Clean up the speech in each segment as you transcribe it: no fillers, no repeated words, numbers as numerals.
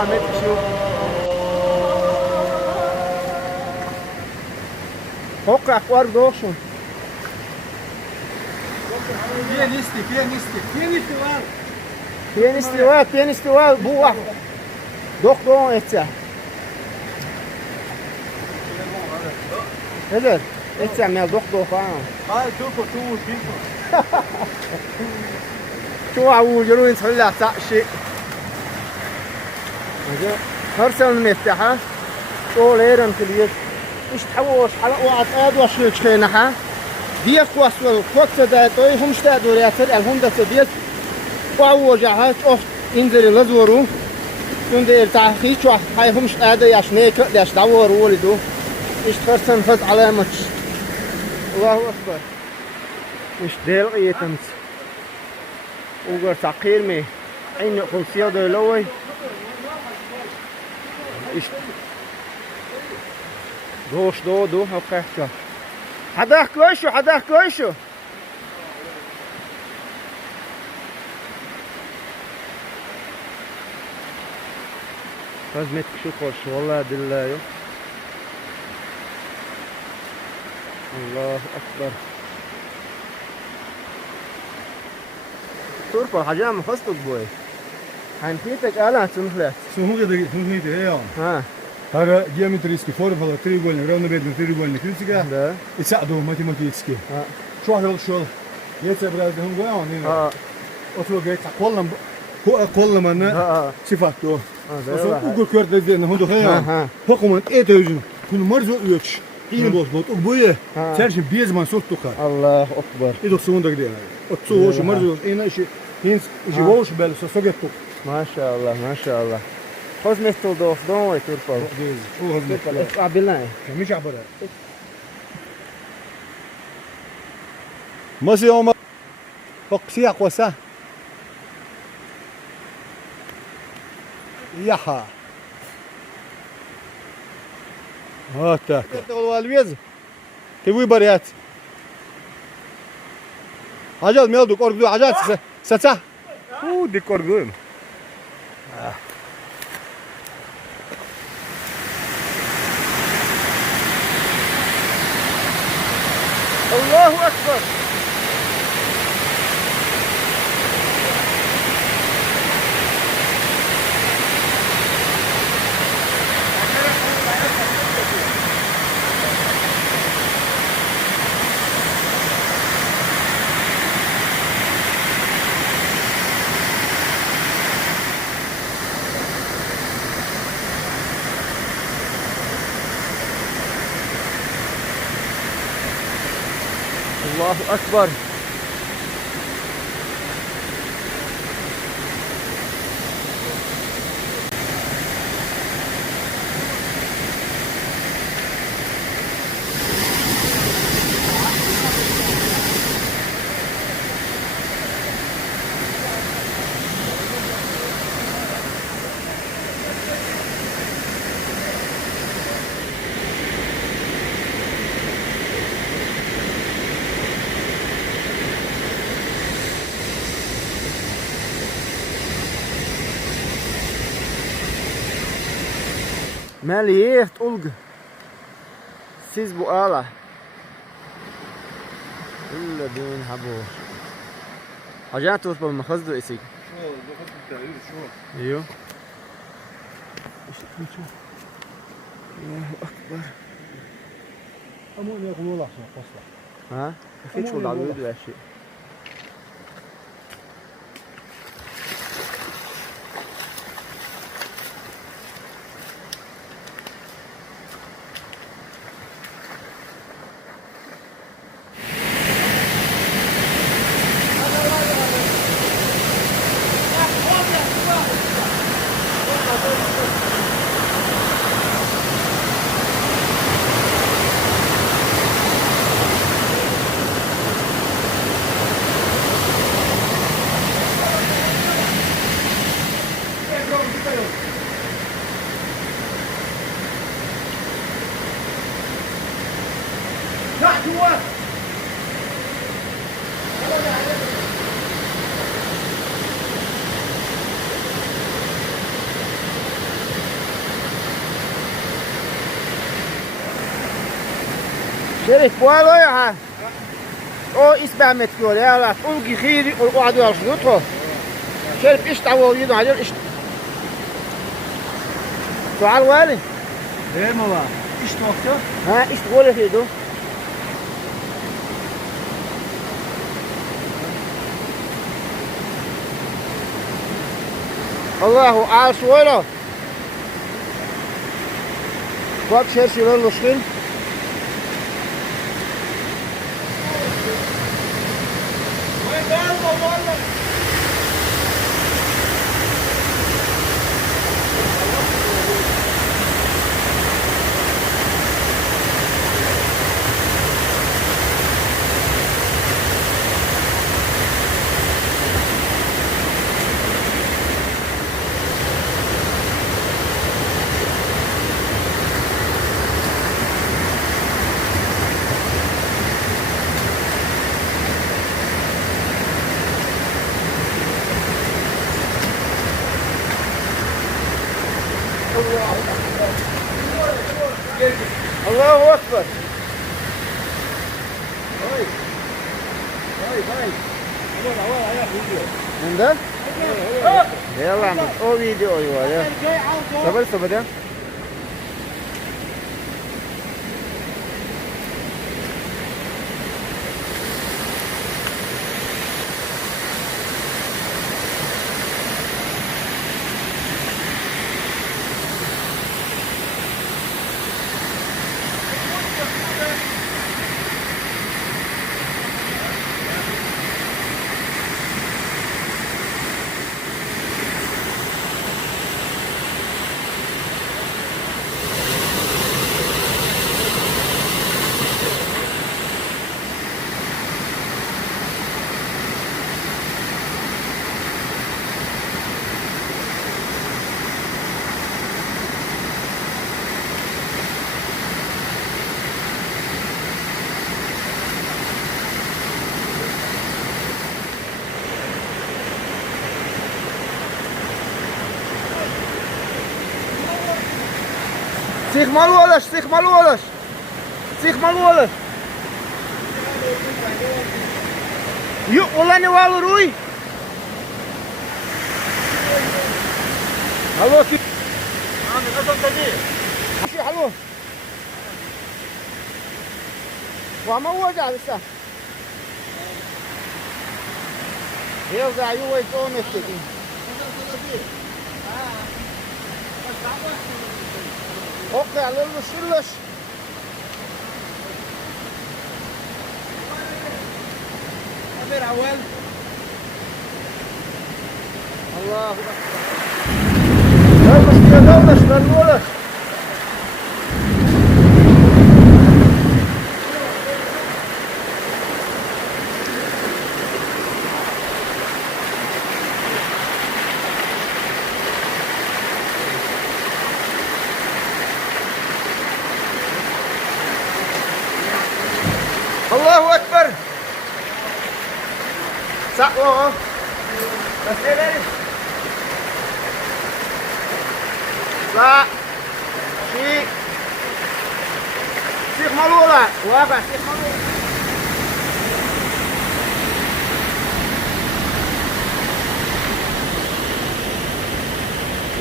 Ahmet şu. Hokrak var doğuşun. Piyanisti var. Bu var. Doktor etse. Nedir? Etsem ya doktor falan. Hayır, çok شو عوج روين تطلع تعشي هرسل مفتاحة شو ليرن كليت إيش تحوش على وقت قاد وشيء كينها ديك وصل كوت ده توي هم شتادوا رياتر الهم ده تبيت وعوجها أخت إنزل لزورو يوم ده التحقيق شو هاي هم شتاده ياش نيك ياش دور ولدو إيش فرسن فت علامة الله أكبر إيش ديل قيتمس وقر تعقير مي عين خلصية دولوي إيش دوش دو هقحكا حدا كويشو لازمتك شو قرش والله بالله الله أكبر ترفع حاجة مخصطك بوي حنفيتك آلة تنخلت Сумхите, ja. Här geometriska formfall, треугольник, равнобедренный треугольник, критика. Да. И саду математически. Что هذا الشغل؟ يتبرز هم قاعدين. أطلق هيك كل من صفاته. وقول كرت لذين هم دخيان. حكومة إيه تيجون؟ كل مرزو يكش. إيه بوس بوت أبويه. ترشم بيزمان صوت تكار. الله أكبر. إيه دكتور ده كده. أتصوش مرزو إيه إيش هينس جواش بال سوسجتو. ما شاء الله. خذ مثل دوف دون ترفع. ترفع بالله. مش عبارة. ماشي يوم. فقسيق وسا. ياها. هاتك. والويز. تبوي بريات. عجل ميلدو كورجو عجل ستا. دي كورجو. الله أكبر. الله أكبر. ماليت ألق سيز بقالة إلا دين حبوش حاجات تربى المخزدو إسيك ايوه الله أكبر. أمون يقولوا لك قصة. ها؟ أكيد شو العدود ولا شيء. شريف بوالو يا ها او اسمع متقول يا لا تلقي خيري وقعدوا على شروطه شريف ايش تعوض يدو عليه ايش سؤال والي ايه بابا ايش توقع؟ ها ايش تقول يا خيدو الله عال شويلو بak şerşiler luskin الله أكبر هاي هاي من ده؟ يلا عم او فيديو ايوه يا صبر صبر يا سيخ مالو ولاش سيخ مالو ولاش سيخ مالو ولاش يو والله نوالو روي هلو كيف عامل اصلا تجي شي حلو وعم وجع لسه يوجع يوي تقوم يفتكي اوكي على الشلش امير عوال الله اكبر دولش يا دولش دولش الله أكبر سقوه بس إيه ليش لا شيء سيخ ملولة واقع سيخ ملولة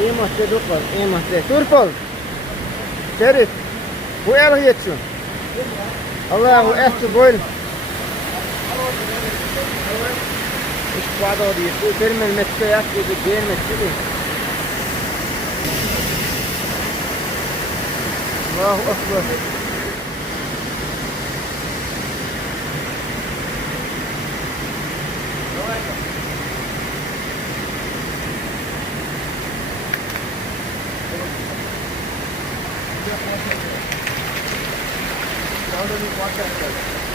إيه مهتة دقل إيه مهتة توربل شريف هو إيه رهيت شو الله echt boil. Ik kwad al die filmen met kajak die begin met jullie. Allahu Akbar. Now let me watch that.